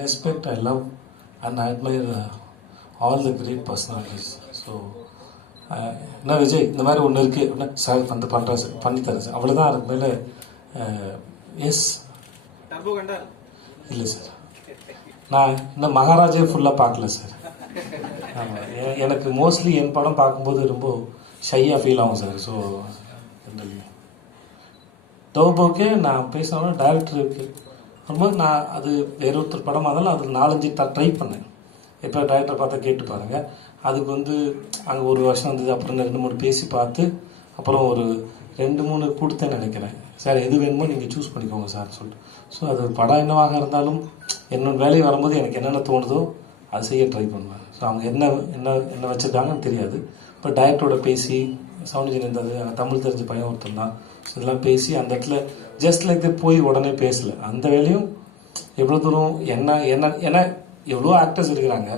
Respect, I love and I admire all the great personalities. So, என்ன விஜய் இந்த மாதிரி ஒன்று இருக்குது அப்படின்னா சார் வந்து பண்ணுறேன் சார் பண்ணித்தரேன் சார் அவ்வளோதான். அதுக்கு மேலே எஸ் இல்லை சார். நான் இன்னும் மகாராஜே ஃபுல்லாக பார்க்கல சார். ஆமாம், எனக்கு மோஸ்ட்லி என் படம் பார்க்கும்போது ரொம்ப ஷையாக ஃபீல் ஆகும் சார். ஸோ டோபோக்கே நான் பேசினோன்னா டேரக்டருக்கு ரொம்ப நான் அது வேற ஒருத்தர் படமாக இருந்தாலும் அதில் 4-5 ட்ரை பண்ணேன். எப்போ டேரக்டரை பார்த்தா கேட்டு பாருங்கள். அதுக்கு வந்து அங்கே ஒரு வருஷம் வந்தது. அப்புறம் 2-3 பேசி பார்த்து அப்புறம் ஒரு 2-3 கொடுத்தேன்னு நினைக்கிறேன். சார் எது வேணுமோ நீங்கள் சூஸ் பண்ணிக்கோங்க சார் சொல்லிட்டு. ஸோ அது படம் என்னவாக இருந்தாலும் என்னோட வேலையை வரும்போது எனக்கு என்னென்ன தோணுதோ அதை செய்ய ட்ரை பண்ணுவேன். ஸோ அவங்க என்ன என்ன என்ன வச்சுருக்காங்கன்னு தெரியாது. இப்போ டேரக்டரோட பேசி சவுண்ட் இன்ஜினியர் இருந்தது, அங்கே தமிழ் தெரிஞ்ச பையன் ஒருத்தர் தான். ஸோ இதெல்லாம் பேசி அந்த இடத்துல ஜஸ்ட் லைக் போய் உடனே பேசலை. அந்த வேலையும் எவ்வளோ தூரம் என்ன என்ன ஏன்னா எவ்வளோ ஆக்டர்ஸ் இருக்கிறாங்க.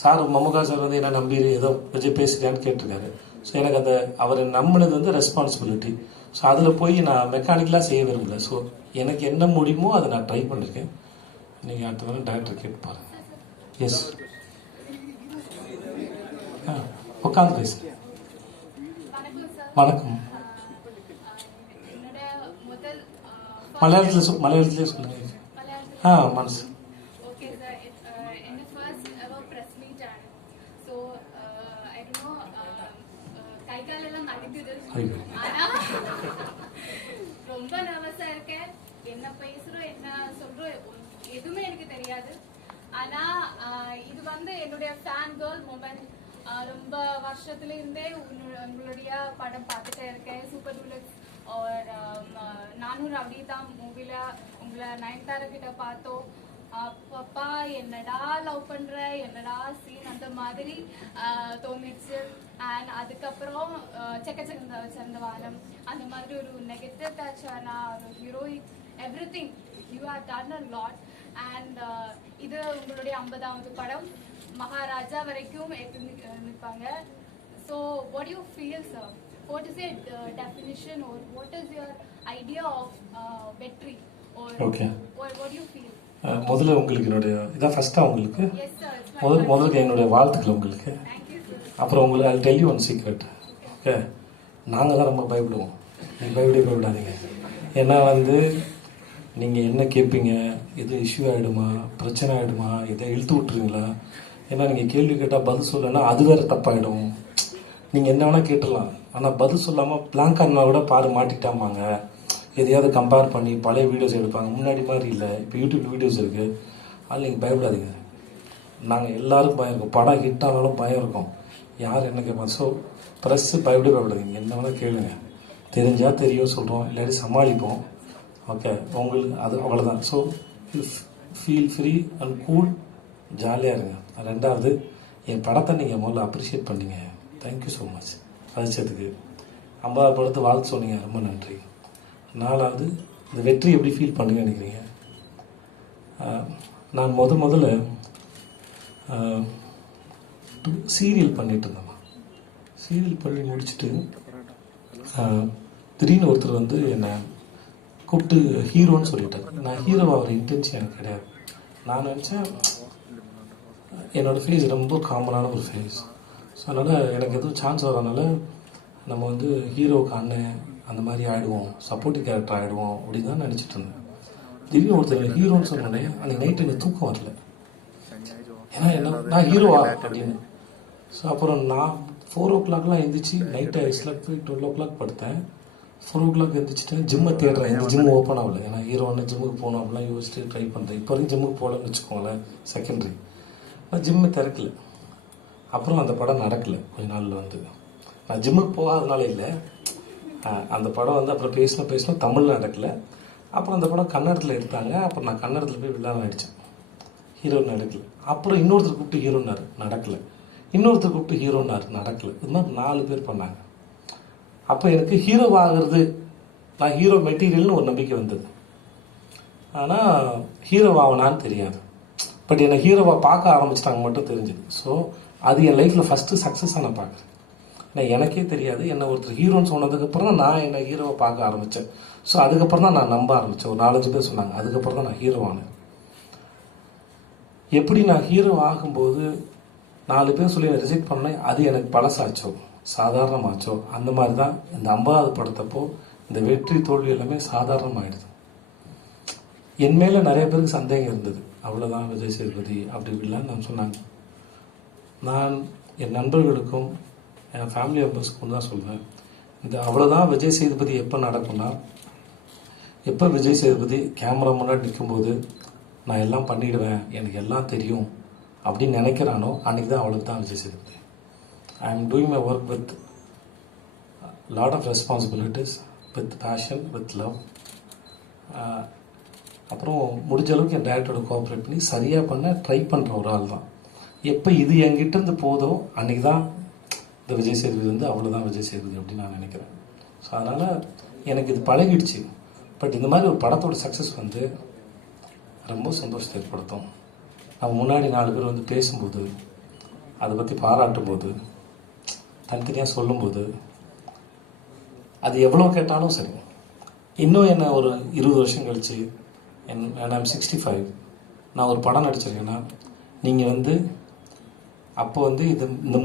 சார் மம்முகா சார் வந்து என்ன நம்பி ஏதோ வச்சு பேசுகிறான்னு கேட்டிருக்காரு. ஸோ எனக்கு அந்த அவரை நம்பினது வந்து ரெஸ்பான்சிபிலிட்டி. ஸோ அதில் போய் நான் மெக்கானிக்கலாக செய்ய விரும்பல. ஸோ எனக்கு என்ன முடியுமோ அதை நான் ட்ரை பண்ணியிருக்கேன். நீங்கள் அடுத்த வாரம் டேரக்டர் கேட்டு பாருங்க. எஸ் உட்காந்து பேசுங்க. வணக்கம். மலையாளத்திலே சொல்லுங்க. மனசு ரொம்ப நர்வஸா இருக்கேன். என்ன பேசுறோம் என்ன சொல்றோம் எதுவுமே எனக்கு தெரியாது. ஆனா இது வந்து என்னுடைய ஃபேன் கேர்ள் மூமெண்ட். ரொம்ப வருஷத்துல இருந்தே உங்களுடைய படம் பார்த்துட்டே இருக்கேன். சூப்பர் டூலக்ஸ் और நானும் ரவிதா மூவில உங்களை நயன்தாரா கிட்ட பார்த்தோம். அப்பா என்னடா லவ் பண்ற என்னடா சீன் அந்த மாதிரி தோணிடுச்சு. அண்ட் அதுக்கப்புறம் செக்க வானம் அந்த மாதிரி ஒரு நெகட்டிவ் டச் ஆனா ஒரு heroic everything you have done a lot. And இது உங்களுடைய 50வது படம். மகாராஜா வரைக்கும் நிற்பாங்க. So what you feel sir? What is your definition or what is your idea of vetri or okay. what do you feel? முதல்ல உங்களுக்கு என்னுடைய இதான் ஃபர்ஸ்டா உங்களுக்கு முதல்ல என்னுடைய வாழ்த்துக்கள் உங்களுக்கு. அப்புறம் உங்களுக்கு I'll tell you one secret. Okay, நாங்கள் தான் ரொம்ப பயப்படுவோம். நீங்கள் பயப்படாதீங்க. ஏன்னா வந்து நீங்கள் என்ன கேட்பீங்க, எது இஷ்யூ ஆகிடுமா, பிரச்சனை ஆகிடுமா, இதை இழுத்து விட்டுருங்களா. ஏன்னா நீங்கள் கேள்வி கேட்டால் பதில் சொல்லலைன்னா அது வேறு தப்பாயிடும். நீங்கள் என்ன வேணால் கேட்டுடலாம், ஆனால் பதில் சொல்லாமல் பிளாங்கானா விட பாரு மாட்டிட்டாமாங்க. எதையாவது கம்பேர் பண்ணி பழைய வீடியோஸ் எடுப்பாங்க. முன்னாடி மாதிரி இல்லை, இப்போ யூடியூப் வீடியோஸ் இருக்குது. அதில் நீங்கள் பயப்படாதீங்க. நாங்கள் எல்லாருக்கும் பயம் இருக்கும். படம் ஹிட் ஆனாலும் பயம் இருக்கும். யார் என்ன கேட்பாங்க. ஸோ ப்ரெஸ்ஸு பயப்படாதீங்க. என்ன வேணால் கேளுங்க. தெரிஞ்சால் தெரியும் சொல்கிறோம், இல்லாட்டி சமாளிப்போம். ஓகே, உங்களுக்கு அது அவ்வளோதான். So feel free and cool, ஜாலியாக இருங்க. ரெண்டாவது, என் படத்தை நீங்கள் முதல்ல அப்ரிஷியேட் பண்ணீங்க. Thank you so much. ரசித்ததுக்கு 50 படத்தை வாழ்த்து சொன்னீங்க, ரொம்ப நன்றி. 4வது, இந்த வெற்றி எப்படி ஃபீல் பண்ணுங்க நினைக்கிறீங்க? நான் முதல்ல சீரியல் பண்ணிட்டு இருந்தேன். சீரியல் பண்ணி முடிச்சுட்டு திடீர்னு ஒருத்தர் வந்து என்னை கூப்பிட்டு ஹீரோன்னு சொல்லிட்டார். நான் ஹீரோ ஆகிற இன்டென்ஷன் எனக்கு கிடையாது. நான் நினச்சேன் என்னோடய ஃபேஸ் ரொம்ப காமனான ஒரு ஃபேஸ். ஸோ அதனால் எனக்கு எதுவும் சான்ஸ் வரதுனால நம்ம வந்து ஹீரோவுக்கு அண்ணன் அந்த மாதிரி ஆகிடுவோம், சப்போர்ட்டிவ் கேரக்டர் ஆகிடுவோம் அப்படின்னு தான் நினச்சிட்டு இருந்தேன். திடீர்னு ஒருத்தர் ஹீரோன்னு சொன்னோடனே அன்றைக்கி நைட்டு எனக்கு தூக்கம் வரல. ஏன்னா என்ன நான் ஹீரோவா அப்படின்னு. ஸோ அப்புறம் நான் 4 o'clockலாம் எழுந்திரிச்சு நைட்டு ஐஸ்லாம் போய் 12 o'clock படுத்தேன். 4 o'clock எழுந்திரிச்சிட்டேன். ஜிம்மை தேடுறேன். இந்த ஜிம் ஓப்பன் ஆகல. ஏன்னா ஹீரோன்னு ஜிம்முக்கு போகணும் அப்படிலாம் யோசிச்சுட்டு ட்ரை பண்ணுறேன். இப்போ வரைக்கும் ஜிம்முக்கு போகலன்னு வச்சுக்கோங்களேன், செகண்டரி. நான் ஜிம்மு திறக்கல. அப்புறம் அந்த படம் நடக்கலை. கொஞ்ச நாளில் வந்து நான் ஜிம்முக்கு போகாதனால இல்லை, அந்த படம் வந்து அப்புறம் பேசணும் தமிழில் நடக்கலை. அப்புறம் அந்த படம் கன்னடத்தில் எடுத்தாங்க. அப்புறம் நான் கன்னடத்தில் போய் வில்லாமல் ஆயிடுச்சேன். ஹீரோன்னு நடக்கலை. அப்புறம் இன்னொருத்தர் கூப்பிட்டு ஹீரோன்னாரு, நடக்கலை. இன்னொருத்தர் கூப்பிட்டு ஹீரோன்னாரு, நடக்கலை. இது மாதிரி 4 பேர் பண்ணாங்க. அப்போ எனக்கு ஹீரோவாகிறது, நான் ஹீரோ மெட்டீரியல்னு ஒரு நம்பிக்கை வந்தது. ஆனால் ஹீரோவாகனான்னு தெரியாது. பட் என்னை ஹீரோவாக பார்க்க ஆரம்பிச்சிட்டாங்க மட்டும் தெரிஞ்சுது. ஸோ அது என் லைஃப்பில் ஃபஸ்ட்டு சக்ஸஸாக நான் பார்க்குறேன். ஏன்னா எனக்கே தெரியாது, என்னை ஒருத்தர் ஹீரோன்னு சொன்னதுக்கப்புறம் தான் நான் என்னை ஹீரோவை பார்க்க ஆரம்பித்தேன். ஸோ அதுக்கப்புறம் தான் நான் நம்ப ஆரம்பித்தேன். ஒரு 4-5 பேர் சொன்னாங்க. அதுக்கப்புறம் தான் நான் ஹீரோவானேன். எப்படி நான் ஹீரோ ஆகும்போது 4 பேர் சொல்லி ரிஜெக்ட் பண்ணேன், அது எனக்கு பழசாச்சோ சாதாரணமாச்சோ அந்த மாதிரி தான் இந்த 50வது படத்தப்போ இந்த வெற்றி தோல்வி எல்லாமே சாதாரணமாயிடுது. என் மேல நிறைய பேருக்கு சந்தேகம் இருந்தது, அவ்வளவுதான் விஜய் சேதுபதி அப்படி இப்படிலாம் நான் சொன்னாங்க. நான் என் நண்பர்களுக்கும் என் ஃபேமிலி மெம்பர்ஸ்க்கும் தான் சொல்றேன், இந்த அவ்வளவுதான் விஜய் சேதுபதி எப்போ நடக்கும்னா, எப்போ விஜய் சேதுபதி கேமரா முன்னாடி நிற்கும்போது நான் எல்லாம் பண்ணிடுவேன், எனக்கு எல்லாம் தெரியும் அப்படின்னு நினைக்கிறானோ அன்னைக்கு தான் அவளுக்கு தான் Vijay Sethupathi. I am doing my work with lot of responsibilities, with passion, with love. அப்புறம் முடிஞ்ச அளவுக்கு என் டேரக்டரோட கோஆப்ரேட் பண்ணி சரியாக பண்ண ட்ரை பண்ணுற ஒரு ஆள் தான். எப்போ இது என்கிட்ட இருந்து போதோ அன்றைக்கி தான் இந்த விஜய் சேதுபதி வந்து அவ்வளோதான் விஜய் சேதுபதி அப்படின்னு நான் நினைக்கிறேன். ஸோ அதனால் எனக்கு இது பழகிடுச்சு. பட் இந்த மாதிரி ஒரு படத்தோட சக்ஸஸ் வந்து ரொம்ப சந்தோஷத்தை ஏற்படுத்தும். நம்ம முன்னாடி 4 பேர் வந்து பேசும்போது, அதை பற்றி பாராட்டும் போது, தனித்தனியாக சொல்லும்போது, அது எவ்வளோ கேட்டாலும் சரி. இன்னும் என்ன ஒரு 20 வருஷம் கழிச்சு ஐம் 65 நான் ஒரு படம் நடிச்சிருக்கேன்னா, நீங்கள் வந்து அப்போ வந்து இது இந்த